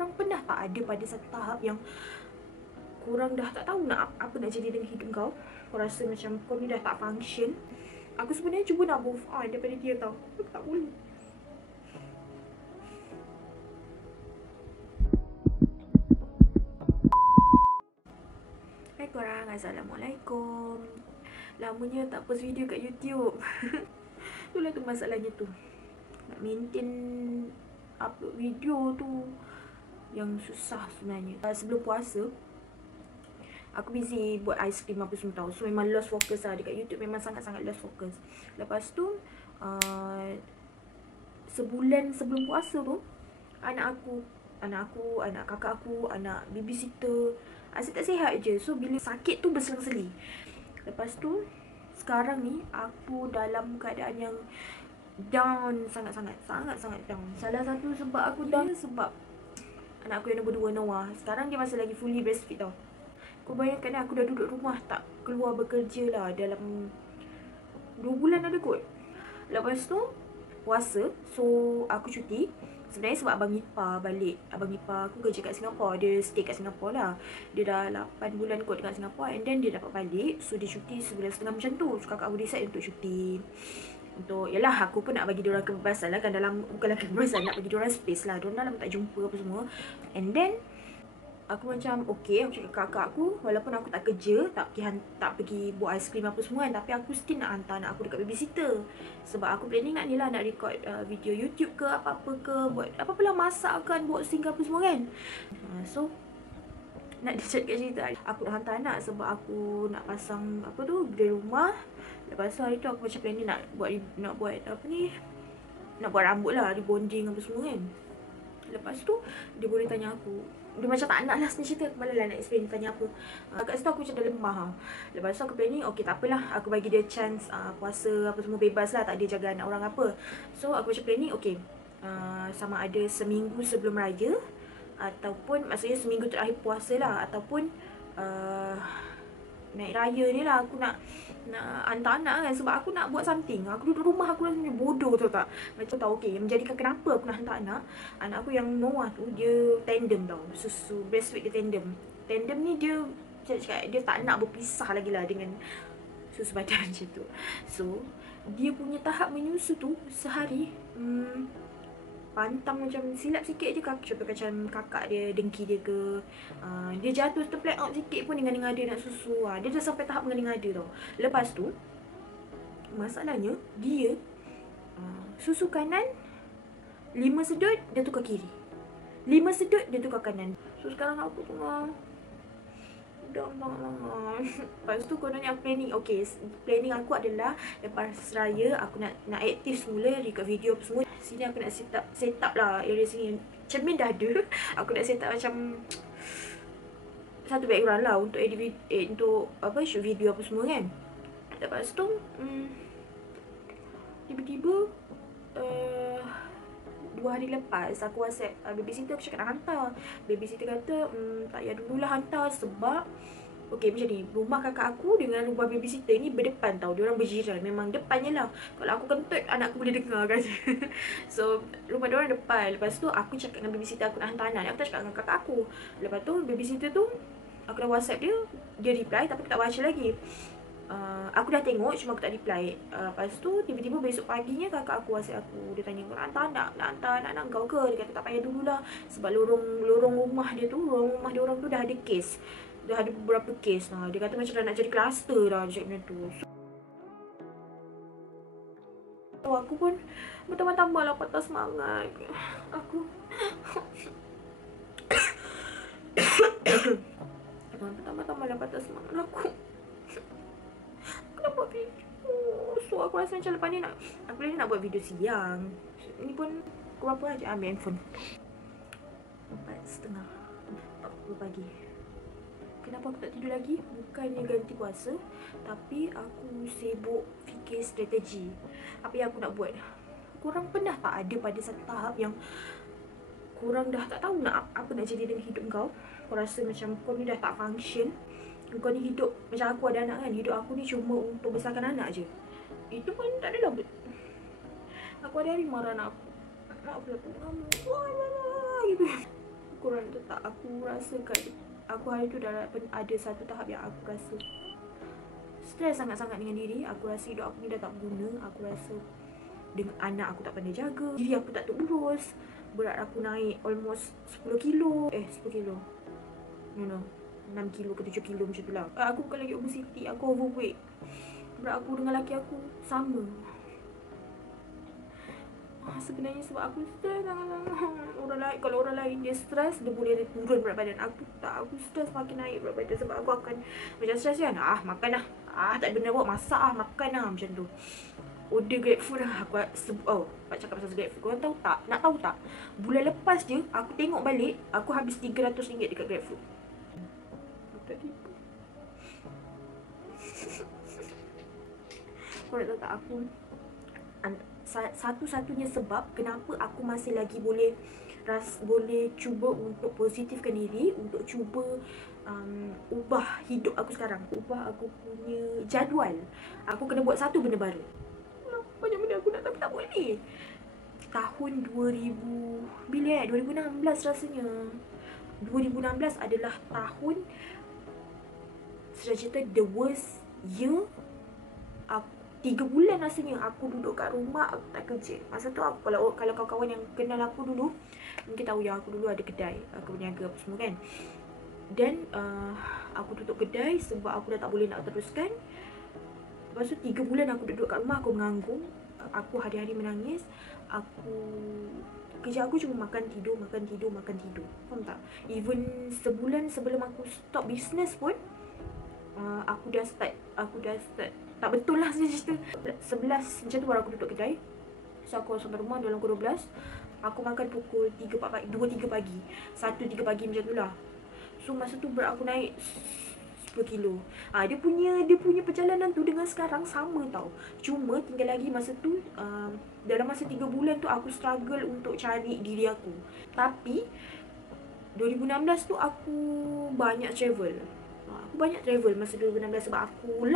Korang pernah tak ada pada satu tahap yang korang dah tak tahu nak apa nak jadi dengan hidup kau? Kau rasa macam kau ni dah tak function. Aku sebenarnya cuba nak move on daripada dia tau. Aku tak boleh. Hai korang, Assalamualaikum. Lamanya tak post video kat YouTube. Itulah tu masalahnya tu. Nak maintain upload video tu yang susah sebenarnya. Sebelum puasa aku busy buat aiskrim apa semua tau. So memang lost focus lah dekat YouTube. Memang sangat-sangat lost focus. Lepas tu sebulan sebelum puasa tu, anak kakak aku, anak babysitter asyik tak sihat je. So bila sakit tu berselang-seli. Lepas tu sekarang ni aku dalam keadaan yang down, sangat-sangat down. Salah satu sebab aku down sebab anak aku yang nombor 2, Noah. Sekarang dia masih lagi fully breastfeed tau. Kau bayangkan aku dah duduk rumah tak keluar bekerja lah dalam 2 bulan ada kot. Lepas tu puasa, so aku cuti. Sebenarnya sebab abang ipar balik. Abang ipar aku kerja kat Singapura. Dia stay kat Singapura lah. Dia dah 8 bulan kot dekat Singapura. And then dia dapat balik. So dia cuti sebulan setengah macam tu. So kakak aku decide untuk cuti. Untuk, yalah aku pun nak bagi diorang kebebasan lah kan. Bukanlah kebebasan, nak bagi diorang space lah. Diorang dah lama tak jumpa apa semua. And then aku macam okay, aku cakap kakak aku, walaupun aku tak kerja, tak pergi buat aiskrim apa semua kan, tapi aku still nak hantar anak aku dekat babysitter. Sebab aku planning nak ni lah, nak record video YouTube ke apa-apa ke, buat apa-apa lah, masak kan, buat sing apa semua kan. So nak dicatkan cerita, aku nak hantar anak sebab aku nak pasang apa tu, grill rumah. Lepas tu hari tu aku macam planning nak buat apa ni, nak buat rambut lah, rebonding apa semua kan. Lepas tu dia boleh tanya aku, dia macam tak nak lah sebenarnya cerita, malah lah nak explain, tanya apa. Kat situ aku macam dah lemah ha. Lepas tu aku planning, okay tak apalah, aku bagi dia chance puasa apa semua bebas lah, tak ada jaga anak orang apa. So aku macam planning, okay sama ada seminggu sebelum raya, ataupun maksudnya seminggu terakhir puasa lah, ataupun naik raya ni lah aku nak hantar anak kan. Sebab aku nak buat something. Aku duduk rumah aku rasa macam bodoh tau tak. Macam tahu okay, yang menjadikan kenapa aku nak hantar anak aku yang Noah tu, dia tandem tau. Susu breastfeed dia tandem. Tandem ni dia cakap dia tak nak berpisah lagi lah dengan susu badan macam tu. So dia punya tahap menyusu tu sehari pantang macam silap sikit je. Contoh macam kakak dia dengki dia ke, dia jatuh terpleck out sikit pun dengan dia nak susu. Dia dah sampai tahap mengada-ngada tau. Lepas tu masalahnya dia susu kanan 5 sedut dia tukar kiri, 5 sedut dia tukar kanan. So sekarang aku tengah down sangat. Lepas tu kononnya aku planning, okay, planning aku adalah lepas raya aku nak aktif semula, record video apa semua. Sini aku nak set up lah area sini. Cermin dah ada. Aku nak set up macam satu background lah untuk edit untuk apa, shoot video apa semua kan. Lepas tu tiba-tiba 2 hari lepas aku WhatsApp babysitter, aku cakap nak hantar. Babysitter kata tak payah dululah hantar sebab okay, macam ni, rumah kakak aku dengan rumah babysitter ni berdepan tau. Diorang berjiran, memang depannya lah. Kalau aku kentut, anak aku boleh dengar kan. So rumah diorang depan. Lepas tu aku cakap dengan babysitter aku nak hantar anak. Aku tak cakap dengan kakak aku. Lepas tu babysitter tu, aku dah WhatsApp dia, dia reply tapi aku tak baca lagi. Aku dah tengok, cuma aku tak reply. Lepas tu tiba-tiba besok paginya kakak aku WhatsApp aku. Dia tanya, kau nak hantar anak kau ke? Dia kata tak payah dululah sebab lorong rumah dia tu, lorong rumah dia orang tu dah ada kes. Dah ada beberapa kes lah. Dia kata macam dah nak jadi kluster dah, dia cakap macam tu. So aku pun bertambah-tambah lah patah semangat. Aku bertambah-tambah lah patah semangat aku. Aku nak buat video. So aku rasa macam lepas ni aku nak buat video siang. Ni pun pukul berapa aja ambil handphone 4:30 pagi. Kenapa aku tak tidur lagi? Bukannya ganti puasa, tapi aku sibuk fikir strategi apa yang aku nak buat. Korang pernah tak ada pada satu tahap yang korang dah tak tahu nak apa nak jadi dengan hidup kau? Kau rasa macam kau ni dah tak function. Kau ni hidup, macam aku ada anak kan, hidup aku ni cuma untuk besarkan anak je. Itu pun tak adalah. Aku ada hari marah anak aku. Maaf lah aku ngamuk gitu. Korang tahu tak, aku rasa aku hari tu dah ada satu tahap yang aku rasa stres sangat-sangat dengan diri. Aku rasa hidup aku ni dah tak berguna. Aku rasa dengan anak aku tak pandai jaga, diri aku tak terurus, berat aku naik almost 10 kilo 10 kilo no 6 kilo ke 7 kilo macam tu lah. Aku bukan lagi obesity, aku overweight. Berat aku dengan laki aku sama. Sebenarnya sebab aku stres sangat-sangat. Orang lain, kalau orang lain dia stres, dia boleh turun berat badan. Aku tak, aku stres makin naik berat badan. Sebab aku akan macam stres kan, makan lah, tak ada benda buat, masak makan lah, macam tu. Order GrabFood lah. Aku nak cakap pasal GrabFood. Korang tahu tak? Nak tahu tak? Bulan lepas je aku tengok balik, aku habis RM300 dekat GrabFood. Tak tipu. Korang tahu tak, aku satu-satunya sebab kenapa aku masih lagi boleh cuba untuk positifkan diri, untuk cuba ubah hidup aku sekarang, ubah aku punya jadual. Aku kena buat satu benda baru. Banyak benda aku nak tapi tak boleh. Tahun 2016 rasanya. 2016 adalah tahun, saya cerita, the worst year. 3 bulan rasanya aku duduk kat rumah, aku tak kerja. Masa tu aku, kalau kawan-kawan yang kenal aku dulu mungkin tahu yang aku dulu ada kedai, aku berniaga apa semua kan. Dan aku tutup kedai sebab aku dah tak boleh nak teruskan. Lepas tu 3 bulan aku duduk kat rumah, aku menganggung. Aku hari-hari menangis. Kerja aku cuma makan tidur. Faham tak? Even sebulan sebelum aku stop business pun, aku dah start tak betul lah saya cerita. 11 macam tu baru aku duduk kedai. So aku sampai rumah dalam pukul 12. Aku makan pukul 3 pagi, 2-3 pagi, 1-3 pagi macam tu lah. So masa tu berat aku naik 10 kilo. Dia punya perjalanan tu dengan sekarang sama tau. Cuma tinggal lagi masa tu, dalam masa 3 bulan tu aku struggle untuk cari diri aku. Tapi 2016 tu aku banyak travel. Aku banyak travel masa 2016 sebab aku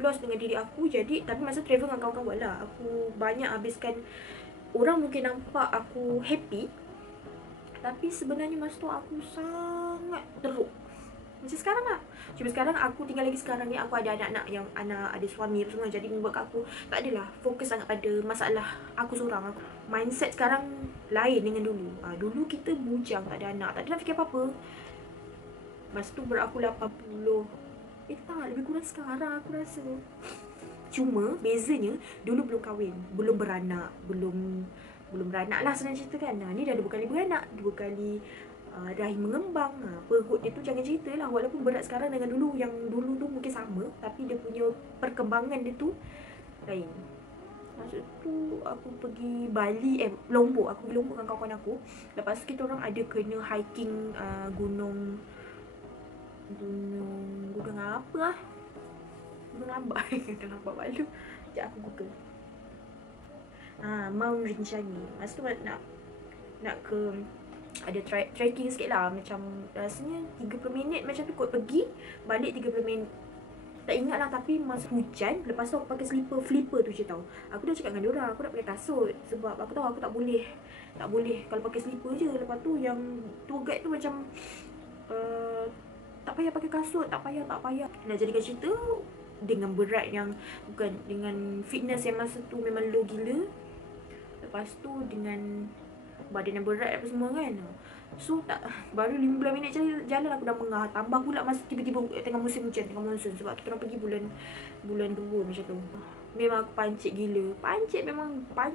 lost dengan diri aku. Jadi tapi masa travel dengan kawan-kawan lah. Aku banyak habiskan. Orang mungkin nampak aku happy, tapi sebenarnya masa tu aku sangat teruk. Macam sekarang lah. Cuma sekarang aku tinggal lagi sekarang ni, aku ada anak-anak yang ada suami semua. Jadi membuat aku tak adalah fokus sangat pada masalah aku seorang. Mindset sekarang lain dengan dulu. Dulu kita bujang, tak ada anak, tak ada nak fikir apa-apa. Masa tu berat aku 80. Tak, lebih kurang sekarang aku rasa. Cuma bezanya dulu belum kahwin, belum beranak, belum beranak lah senang cerita kan. Ni dah 2 kali beranak, 2 kali rahim mengembang. Perut dia tu jangan cerita lah. Walaupun berat sekarang dengan dulu, yang dulu tu mungkin sama, tapi dia punya perkembangan dia tu lain. Masa tu aku pergi Bali, Lombok. Aku pergi Lombok dengan kawan aku. Lepas tu kita orang ada kena hiking gunung apa lah, gunung Lambak. Gunung Lambak malu. Sekejap aku google. Mount Rinjani. Masa tu nak ke, ada trekking sikit lah. Macam rasanya 30 minit macam tu kot pergi, balik 30 minit. Tak ingat lah, tapi masa hujan. Lepas tu aku pakai flipper tu je tau. Aku dah cakap dengan diorang aku nak pakai kasut, sebab aku tahu aku tak boleh kalau pakai slipper je. Lepas tu yang tour guide tu macam tak payah pakai kasut, tak payah. Nak jadikan cerita, dengan berat yang bukan, dengan fitness yang masa tu memang low gila. Lepas tu dengan badan yang berat apa semua kan. So baru 15 minit jalan aku dah mengah. Tambah pula masa tiba-tiba tengah musim hujan, tengah monsun. Sebab kita orang pergi bulan 2 macam tu. Memang aku pancit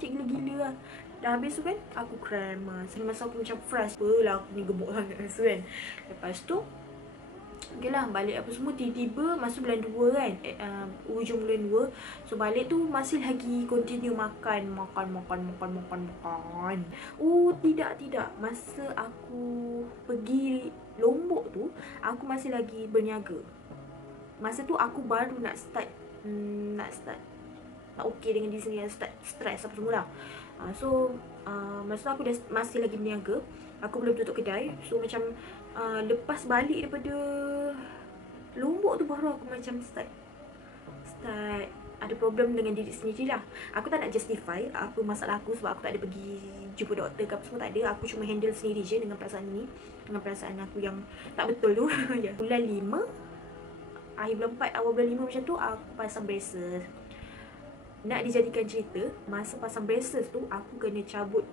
gila-gila lah. Dah habis tu kan, aku cramp. Masa aku macam fresh lah, aku ni gemuk sangat rasa kan. Lepas tu okay lah, balik apa semua. Tiba-tiba masa bulan 2 kan, ujung bulan 2. So balik tu masih lagi continue makan. Tidak. Masa aku pergi Lombok tu, aku masih lagi berniaga. Masa tu aku baru nak start tak okey dengan diri sendiri, start stress apa semua lah. Masa tu aku masih lagi berniaga. Aku belum tutup kedai. So macam lepas balik daripada Lombok tu baru aku macam start ada problem dengan diri sendiri lah. Aku tak nak justify apa masalah aku sebab aku tak ada pergi jumpa doktor ke apa semua, tak ada. Aku cuma handle sendiri je dengan perasaan ni, dengan perasaan aku yang tak betul tu. Ya. Bulan 5, akhir bulan 4, awal bulan 5 macam tu, aku pasang braces. Nak dijadikan cerita, masa pasang braces tu aku kena cabut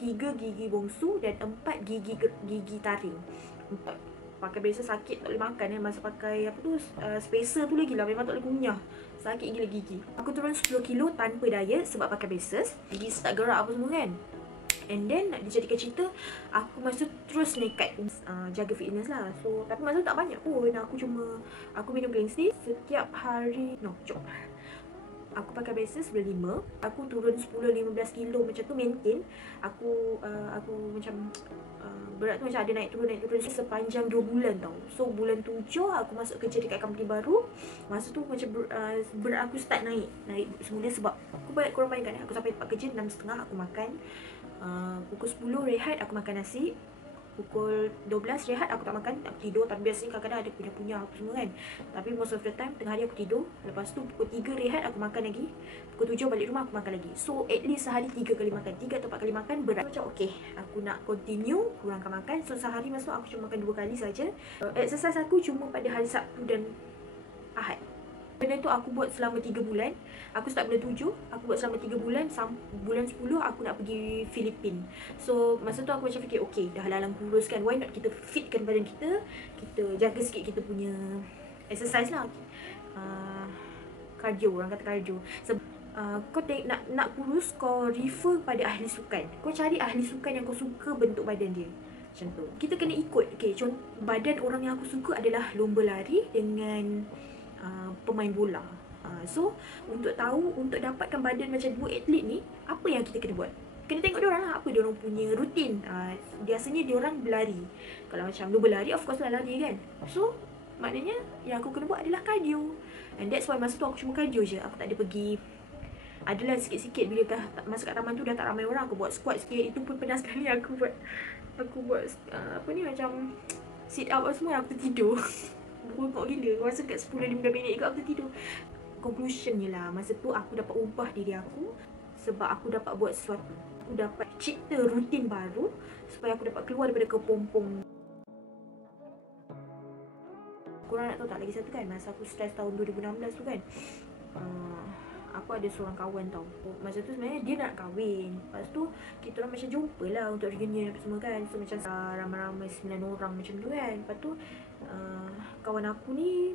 3 gigi bongsu dan 4 gigi taring. 4. Pakai braces sakit, tak boleh makan masa pakai apa tu, spacer tu lagi lah, memang tak boleh kunyah. Sakit gila gigi. Aku turun 10 kilo tanpa diet sebab pakai braces. Gigi tak gerak apa semua kan. And then nak dijadikan cerita, aku masa terus nekat jaga fitness lah. So tapi masa tu tak banyak pun. Aku minum Cleansty setiap hari. No, jom. Aku pakai braces bulan 5. Aku turun 10-15 kilo macam tu, maintain. Aku macam berat tu macam ada naik turun sepanjang 2 bulan tau. So bulan 7 aku masuk kerja dekat company baru. Masa tu macam berat aku start naik semula sebab aku korang bayangkan aku sampai tempat kerja 6.30 aku makan. Pukul 10 rehat, aku makan nasi. Pukul 12 rehat, aku tak makan, aku tidur. Tapi biasanya kadang-kadang ada punya-punya apa semua kan. Tapi most of the time tengah hari aku tidur. Lepas tu pukul 3 rehat, aku makan lagi. Pukul 7 balik rumah, aku makan lagi. So at least sehari 3 kali makan, 3 atau 4 kali makan. Berat macam okay, aku nak continue kurangkan makan. So sehari masa tu aku cuma makan 2 kali saja. Exercise aku cuma pada hari Sabtu dan Ahad. Benda tu aku buat selama 3 bulan. Aku start bulan 7, aku buat selama 3 bulan. Bulan 10 aku nak pergi Filipin. So masa tu aku macam fikir, okay, dah lalang kurus kan, why not kita fitkan badan kita, kita jaga sikit kita punya exercise lah. Cardio, orang kata cardio. Kau nak kurus, kau refer pada ahli sukan. Kau cari ahli sukan yang kau suka bentuk badan dia. Macam tu. Kita kena ikut. Okay, contoh badan orang yang aku suka adalah lumba lari dengan pemain bola. So untuk dapatkan badan macam dua atlet ni, apa yang kita kena buat? Kena tengok diorang lah, apa diorang punya rutin. Biasanya diorang berlari. Kalau macam lu berlari, of course lah lari kan. So maknanya yang aku kena buat adalah cardio. And that's why masa tu aku cuma cardio je. Aku tak ada pergi. Adalah sikit-sikit bila masuk kat taman tu dah tak ramai orang, aku buat squat sikit. Itu pun pernah sekali aku buat apa ni, macam sit up semua, aku tertidur. Bengkok gila. Masa kat 10-15 minit juga aku tertidur. Conclusionnya lah, masa tu aku dapat ubah diri aku sebab aku dapat buat sesuatu. Aku dapat cipta rutin baru supaya aku dapat keluar daripada kepompong. Korang nak tahu tak lagi satu kan, masa aku stress tahun 2016 tu kan, aku ada seorang kawan tau. Masa tu sebenarnya dia nak kahwin. Lepas tu kita orang macam jumpa lah untuk reunion apa semua kan. So macam ramai-ramai 9 orang macam tu kan. Lepas tu kawan aku ni,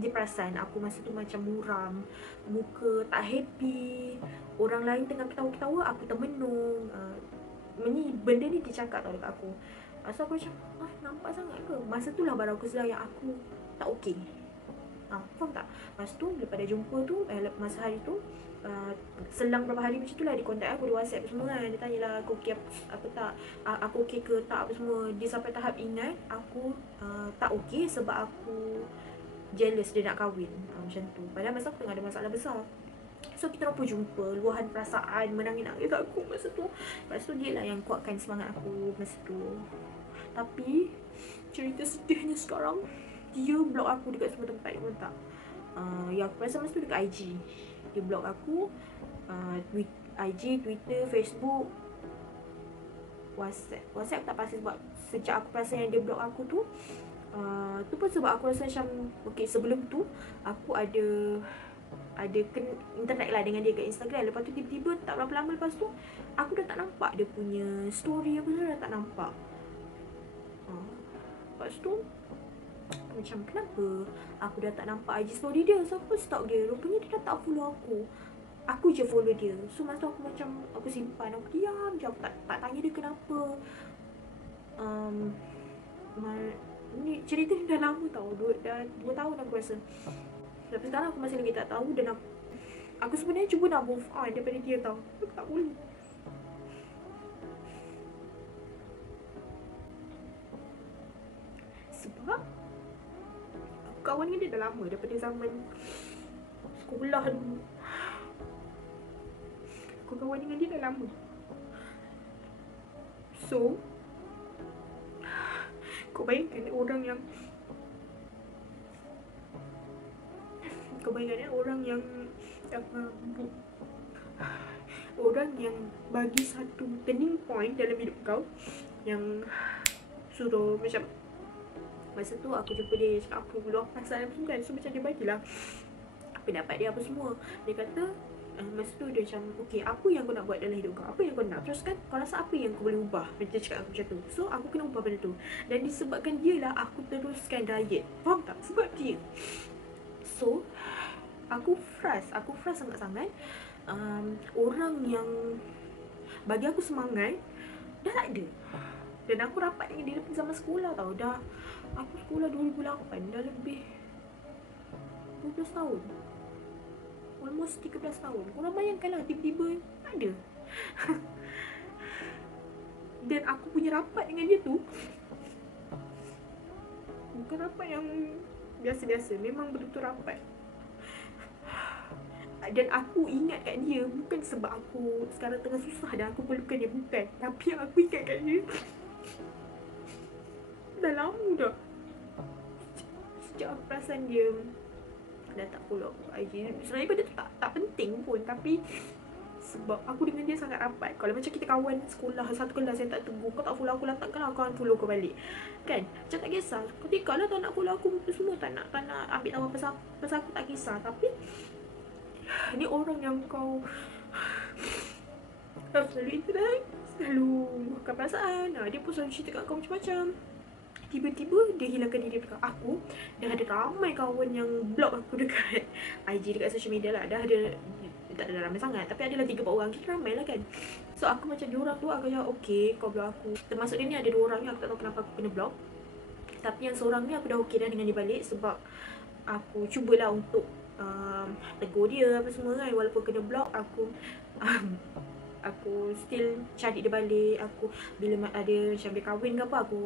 dia perasan aku masa tu macam muram, muka tak happy. Orang lain tengah ketawa-ketawa, aku termenung. Benda ni dia cakap tau dekat aku. So aku macam, nampak sangat ke? Masa tu lah baru aku sedar yang aku tak okey. Faham tak? Lepas tu lepas dah jumpa tu, masa hari tu, selang beberapa hari macam tu lah dia contact aku, dia WhatsApp semua kan. Dia tanyalah aku okey apa tak, aku okey ke tak apa semua. Dia sampai tahap ingat aku tak okey sebab aku jealous dia nak kahwin, macam tu. Padahal masa aku tengah ada masalah besar. So kita orang pun jumpa, luahan perasaan, menangis-nangis aku masa tu. Lepas tu dia lah yang kuatkan semangat aku masa tu. Tapi cerita sedihnya sekarang, dia block aku dekat semua tempat, pun tak. Yang aku rasa masa tu dekat IG. Dia block aku, IG, Twitter, Facebook, WhatsApp tak pasti sebab sejak aku rasa yang dia block aku tu, tu pun sebab aku rasa macam okay, sebelum tu aku ada internet lah dengan dia kat Instagram. Lepas tu tiba-tiba tak berapa lama lepas tu aku dah tak nampak dia punya story apa semua, dah tak nampak. Lepas tu macam kenapa aku dah tak nampak IG story dia. So aku stalk dia, rupanya dia dah tak follow aku je follow dia. So masa tu aku macam, aku simpan, aku diam je, aku tak tanya dia kenapa. Ni cerita ni dah lama tau, dah 2 tahun aku rasa. Tapi sekarang aku masih lagi tak tahu. Dan aku sebenarnya cuba nak move on daripada dia tau, aku tak boleh. Sebab aku kawan dengan dia dah lama, daripada zaman sekolah dulu. Aku kawan dengan dia dah lama. So kau bayangkan orang yang Orang yang bagi satu turning point dalam hidup kau, yang suruh macam masa tu aku jumpa dia, cakap aku luar pasal apa semua kan. So macam dia bagilah pendapat dia apa semua. Dia kata masa tu dia macam, okay, apa yang kau nak buat dalam hidup kau, apa yang kau nak teruskan, kau rasa apa yang kau boleh ubah. Dia cakap aku macam tu. So aku kena ubah benda tu. Dan disebabkan dia lah aku teruskan diet. Faham tak? Sebab dia. So aku frust sangat-sangat. Orang yang bagi aku semangat dah tak ada. Dan aku rapat dengan dia daripada zaman sekolah tau. Dah aku sekolah 2008, dah lebih 12 tahun, almost 13 tahun. Korang bayangkan lah, tiba-tiba tak ada. Dan aku punya rapat dengan dia tu bukan rapat yang biasa-biasa, memang betul-betul rapat. Dan aku ingat kat dia bukan sebab aku sekarang tengah susah dan aku perlukan dia, bukan. Tapi yang aku ingat kat dia dah lama dah. Sejak aku perasan dia dah tak follow IG. Sebenarnya benda tu tak penting pun, tapi sebab aku dengan dia sangat rapat. Kalau macam kita kawan sekolah, satu kelas yang tak tegur, kau tak follow aku, takkan aku akan follow kau balik, kan? Macam tak kisah, ketika lah tak nak follow aku semua, tak nak ambil tahu pasal aku, tak kisah. Tapi ni orang yang kau selalu interact, selalu bukan perasaan. Dia pun selalu cerita kat kau macam-macam. Tiba-tiba dia hilangkan diri dekat aku. Dah ada ramai kawan yang block aku dekat IG, dekat social media lah. Dah ada, tak ada ramai sangat, tapi adalah 3-4 orang. Kita ramai lah kan. So aku macam diorang tu agak macam, okay, kau block aku. Termasuk dia ni ada 2 orang ni, aku tak tahu kenapa aku kena block. Tapi yang seorang ni aku dah okay dah dengan dia balik. Sebab aku cubalah untuk tegur dia apa semua kan. Walaupun kena block, aku still cari dia balik. Aku bila ada macam dia kahwin ke apa, aku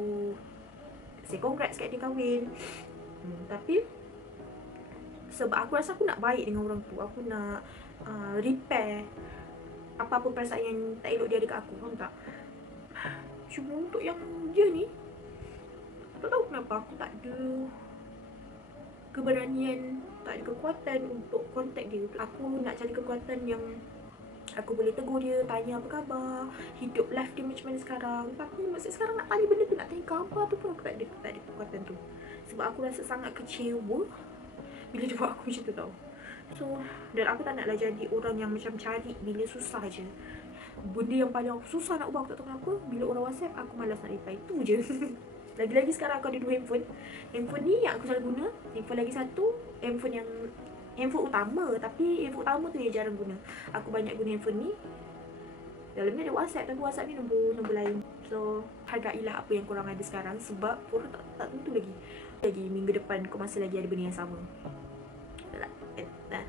say congrats kat dia kahwin. Tapi sebab aku rasa aku nak baik dengan orang tu. Aku nak repair apa-apa perasaan yang tak elok dia ada kat aku. Faham tak? Cuma untuk yang dia ni, tak tahu kenapa aku tak ada keberanian, tak ada kekuatan untuk contact dia. Aku nak cari kekuatan yang aku boleh tegur dia, tanya apa khabar, hidup life dia macam mana sekarang. Tapi masa sekarang nak tanya benda tu, nak tanya khabar tu pun aku tak ada kekuatan tu. Sebab aku rasa sangat kecewa bila dia buat aku macam tu tau. So, dan aku tak naklah jadi orang yang macam cari bila susah je. Benda yang paling aku susah nak ubah, aku tak tahu kenapa, bila orang WhatsApp aku malas nak reply, tu je. Lagi-lagi sekarang aku ada 2 handphone. Handphone ni yang aku selalu guna, handphone lagi satu, handphone utama. Tapi handphone utama tu yang jarang guna. Aku banyak guna handphone ni. Dalamnya ada WhatsApp, tapi WhatsApp ni nombor lain. So, hargailah apa yang korang ada sekarang. Sebab korang tak tentu lagi minggu depan kau masih lagi ada benda yang sama. Tak.